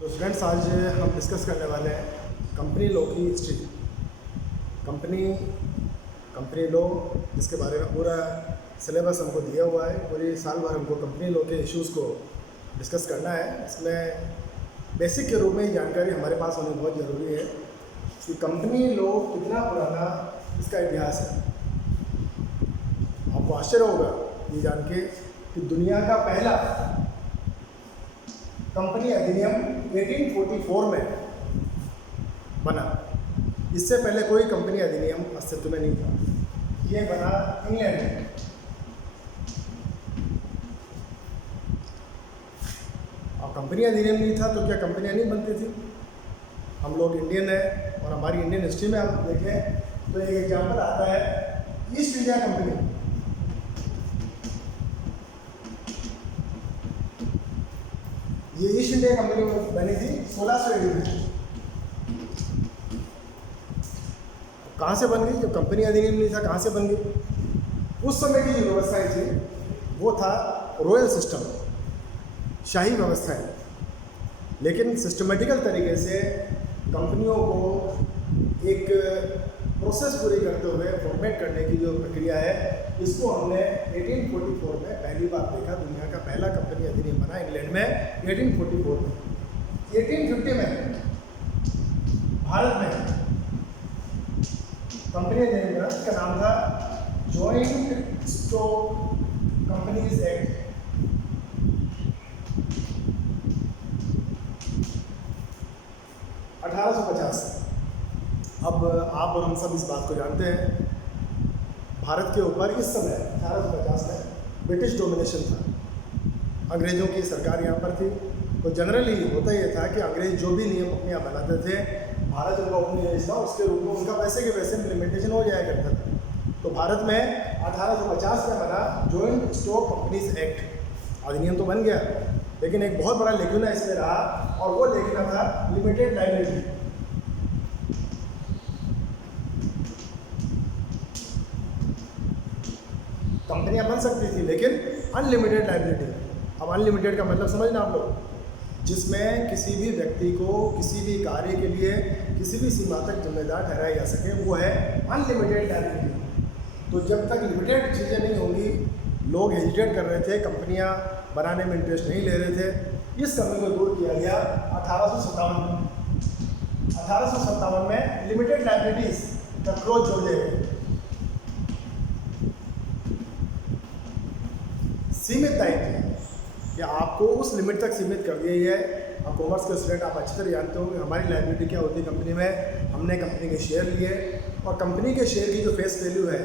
तो स्टूडेंट्स, आज हम डिस्कस करने वाले हैं कंपनी लॉ की हिस्ट्री। कंपनी लॉ, जिसके बारे में पूरा सिलेबस हमको दिया हुआ है। पूरी साल भर हमको कंपनी लॉ के इश्यूज़ को डिस्कस करना है। इसमें बेसिक के रूप में जानकारी हमारे पास होनी बहुत ज़रूरी है कि कंपनी लॉ कितना पुराना इसका इतिहास है। आपको आश्चर्य होगा ये जान के कि दुनिया का पहला कंपनी अधिनियम 1844 में बना। इससे पहले कोई कंपनी अधिनियम अस्तित्व में नहीं था। ये बना इंग्लैंड में। अब कंपनी अधिनियम नहीं था तो क्या कंपनियां नहीं बनती थी? हम लोग इंडियन है और हमारी इंडियन हिस्ट्री में आप देखें तो एक एग्जाम्पल आता है ईस्ट इंडिया कंपनी। ये ईस्ट इंडिया कंपनी बनी थी 1600 ईस्वी में। कहाँ से बन गई? जब कंपनी अधिनियम नहीं था, कहाँ से बन गई? उस समय की जो व्यवस्थाएं थी वो था रॉयल सिस्टम, शाही व्यवस्थाएं। लेकिन सिस्टमेटिकल तरीके से कंपनियों को एक प्रोसेस पूरी करते हुए फॉर्मेट करने की जो प्रक्रिया है, इसको हमने 1844 में पहली बार देखा। दुनिया का पहला कंपनी अधिनियम बना इंग्लैंड में 1844 में। 1850 में भारत में कंपनी अधिनियम बना, इसका नाम था जॉइंट स्टॉक कंपनीज एक्ट। अब आप और हम सब इस बात को जानते हैं, भारत के ऊपर इस समय 1850 में ब्रिटिश डोमिनेशन था। अंग्रेज़ों की सरकार यहाँ पर थी। तो जनरली होता ये था कि अंग्रेज जो भी नियम अपने यहाँ बनाते थे, भारत उनको अपनी योजना उसके रूप में उनका वैसे के वैसे इम्प्लीमेंटेशन हो जाया करता था। तो भारत में 1850 में बना जॉइंट स्टॉक कंपनीज एक्ट। अधिनियम तो बन गया, लेकिन एक बहुत बड़ा लेखना इसमें रहा, और वो लेखना था लिमिटेड लायबिलिटी। कंपनियां बन सकती थी लेकिन अनलिमिटेड लायबिलिटी। अब अनलिमिटेड का मतलब समझना आप लोग, जिसमें किसी भी व्यक्ति को किसी भी कार्य के लिए किसी भी सीमा तक जिम्मेदार ठहराया जा सके, वो है अनलिमिटेड लायबिलिटी। तो जब तक लिमिटेड चीज़ें नहीं होंगी, लोग हेजिटेट कर रहे थे, कंपनियां बनाने में इंटरेस्ट नहीं ले रहे थे। इस कमी को दूर किया गया 1857 में। 1857 में लिमिटेड लायबिलिटीज का क्लोज जोड़ दिया गया। सीमित दायित्व कि आपको उस लिमिट तक सीमित कर दिया गया है। अब कॉमर्स के स्टूडेंट आप अच्छी तरह जानते हो कि हमारी लायबिलिटी क्या होती है कंपनी में। हमने कंपनी के शेयर लिए और कंपनी के शेयर की जो फेस वैल्यू है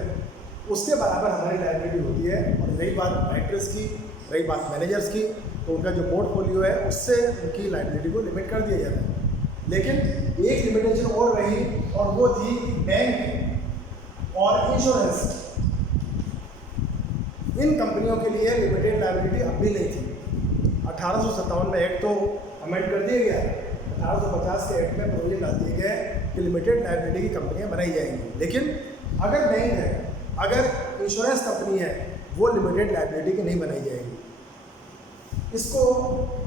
उसके बराबर हमारी लायबिलिटी होती है। और रही बात डायरेक्टर्स की, रही बात मैनेजर्स की, तो उनका जो पोर्टफोलियो है उससे उनकी लायबिलिटी को लिमिट कर दिया जाता है। लेकिन एक लिमिटेशन और रही, और वो थी बैंक और इंश्योरेंस। इन कंपनियों के लिए लिमिटेड लायबिलिटी अब भी नहीं थी। 1857 में एक्ट तो अमेंड कर दिया गया। 1850 के एक्ट में प्रोविजन डाल दिए गए कि लिमिटेड लायबिलिटी की कंपनियां बनाई जाएंगी। लेकिन अगर बैंक है, अगर इंश्योरेंस कंपनी है, वो लिमिटेड लायबिलिटी की नहीं बनाई जाएगी। इसको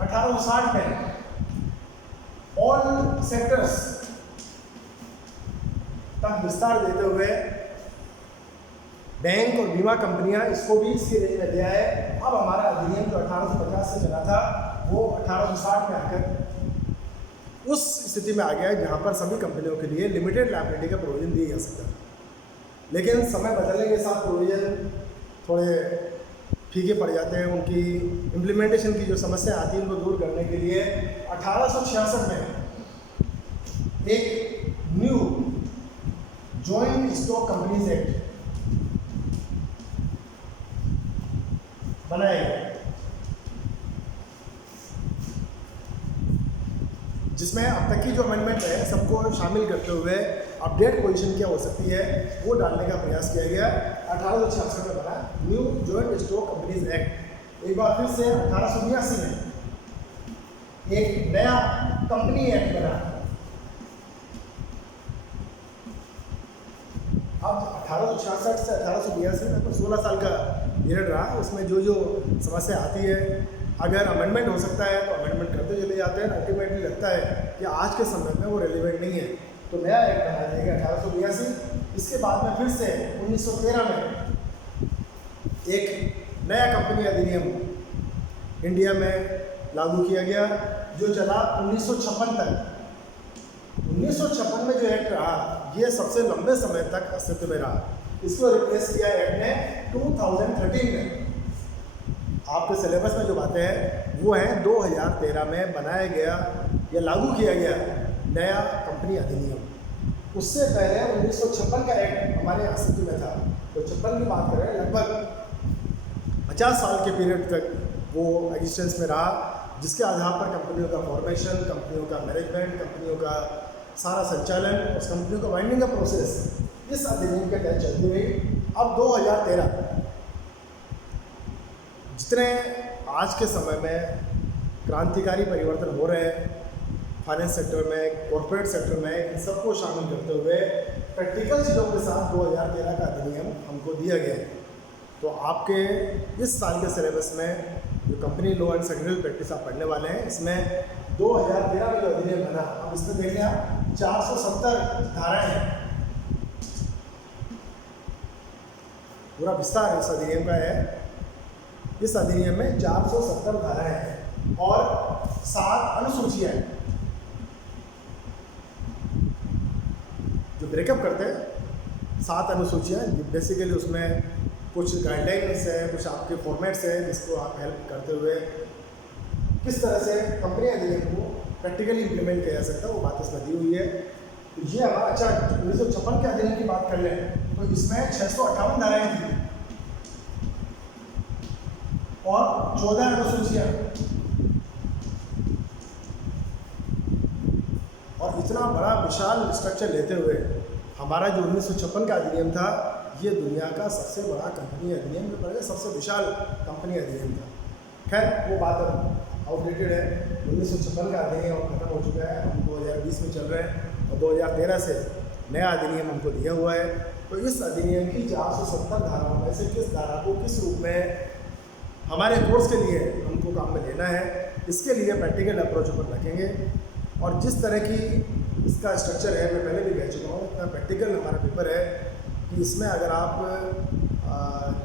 1860 में ऑल सेक्टर्स तक विस्तार देते हुए बैंक और बीमा कंपनियां इसको भी इसके रेंज में ले आए। अब हमारा अधिनियम जो 1850 से चला था वो 1860 में आकर उस स्थिति में आ गया है जहां पर सभी कंपनियों के लिए लिमिटेड लायबिलिटी का प्रोविजन दिया जा सकता है। लेकिन समय बदलने के साथ प्रोविजन थोड़े फीके पड़ जाते हैं। उनकी इम्प्लीमेंटेशन की जो समस्या आती है उनको दूर करने के लिए 1866 में एक new joint stock companies act बनाया गया, जिसमें अब तक की जो अमेंडमेंट है सबको शामिल करते हुए अपडेट पोजीशन क्या हो सकती है वो डालने का प्रयास किया गया। 1866 में बना new joint stock companies act. एक बार फिर से 1882 में एक नया कंपनी एक्ट बना। अब 1866 से 1882 में तो 16 साल का पीरियड रहा। उसमें जो जो समस्या आती है अगर अमेंडमेंट हो सकता है तो अमेंडमेंट करते चले जाते हैं। अल्टीमेटली लगता है कि आज के समय में वो रेलिवेंट नहीं है, तो नया एक्ट बना देगा 1882। इसके बाद में फिर से 1913 में एक नया कंपनी अधिनियम इंडिया में लागू किया गया, जो चला 1956 तक। 1956 में जो एक्ट रहा, ये सबसे लंबे समय तक अस्तित्व में रहा। इसको रिप्लेस किया एक्ट ने 2013 में। आपके सिलेबस में जो बातें हैं वो हैं 2013 में बनाया गया या लागू किया गया नया कंपनी अधिनियम। उससे पहले 1956 का एक्ट हमारे अस्तित्व में था। तो 56 की बात करें, लगभग 50 साल के पीरियड तक वो एग्जिस्टेंस में रहा, जिसके आधार पर कंपनियों का फॉर्मेशन, कंपनियों का मैनेजमेंट, कंपनियों का सारा संचालन और कंपनियों का वाइंडिंग का प्रोसेस इस अधिनियम के तहत चलती रही। अब 2013 जितने आज के समय में क्रांतिकारी परिवर्तन हो रहे हैं फाइनेंस सेक्टर में, कॉर्पोरेट सेक्टर में, इन सबको शामिल करते हुए प्रैक्टिकल चीज़ों के साथ 2013 का अधिनियम हमको दिया गया है। तो आपके इस साल के सिलेबस में जो company law and secretary practice आप पढ़ने वाले हैं, इसमें 2013 में जो अधिनियम बना, अब इसमें देख लें 470 धाराएँ हैं। पूरा विस्तार इस अधिनियम का है। इस अधिनियम में 470 धाराएँ हैं और 7 अनुसूचियाँ हैं जो ब्रेकअप करते हैं। 7 अनुसूचियाँ बेसिकली, उसमें कुछ गाइडलाइंस है, कुछ आपके फॉर्मेट्स हैं जिसको आप हेल्प करते हुए किस तरह से कंपनी अधिनियम को प्रैक्टिकली इंप्लीमेंट किया जा सकता है, वो बात इसमें दी हुई है। तो ये हमारा, अच्छा 1956 के अधिनियम की बात कर लें तो इसमें 658 धाराएँ थी और 14 अनुसूचियाँ, और इतना बड़ा विशाल स्ट्रक्चर लेते हुए हमारा जो 1956 का अधिनियम था, ये दुनिया का सबसे बड़ा कंपनी अधिनियम में पड़ेगा, सबसे विशाल कंपनी अधिनियम था। खैर वो बात अब आउटडेटेड है। 1956 का अधिनियम अब खत्म हो चुका है, हम 2020 में चल रहे हैं और 2013 से नया अधिनियम हमको दिया हुआ है। तो इस अधिनियम की 470 धाराओं में से किस धारा को किस रूप में हमारे कोर्स के लिए हमको काम में लेना है, इसके लिए प्रैक्टिकल अप्रोच पर रखेंगे। और जिस तरह की इसका स्ट्रक्चर है, मैं पहले भी कह चुका हूँ, इतना प्रैक्टिकल हमारा पेपर है कि इसमें अगर आप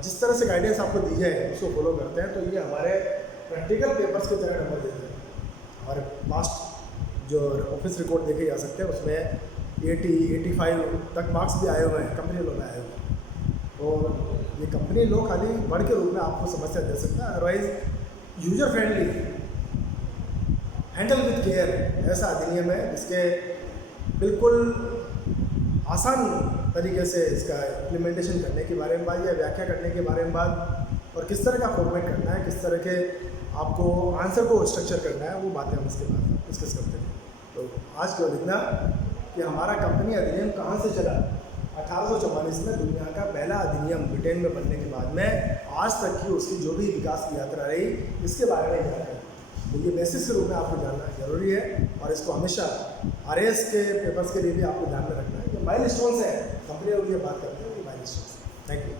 जिस तरह से गाइडेंस आपको दी जाए उसको फॉलो करते हैं तो ये हमारे प्रैक्टिकल पेपर्स की तरह नंबर देते हैं। हमारे पास्ट जो ऑफिस रिकॉर्ड देखे जा सकते हैं उसमें 80, 85 तक मार्क्स भी आए हुए हैं, कंपनी लॉ में आए हुए हैं। तो ये कंपनी लॉ खाली वर्ड के रूप में आपको समस्या दे सकता है, otherwise user friendly, handle with care ऐसा अधिनियम है जिसके बिल्कुल आसान तरीके से इसका इम्प्लीमेंटेशन करने के बारे में बात या व्याख्या करने के बारे में बात, और किस तरह का फॉर्मेट करना है, किस तरह के आपको आंसर को स्ट्रक्चर करना है, वो बातें हम इसके बाद डिस्कस करते हैं। तो आज केवल इतना कि हमारा कंपनी अधिनियम कहाँ से चला। 1844 में दुनिया का पहला अधिनियम ब्रिटेन में बनने के बाद में आज तक की उसकी जो भी विकास की यात्रा रही, इसके बारे में जानकारी, तो ये बेसिस के रूप में आपको जानना जरूरी है। और इसको हमेशा RAS के पेपर्स के लिए भी आपको ध्यान में रखना है। ये माइलस्टोन्स है, कंपनी की बात करते हैं, ये माइलस्टोन्स। Thank you.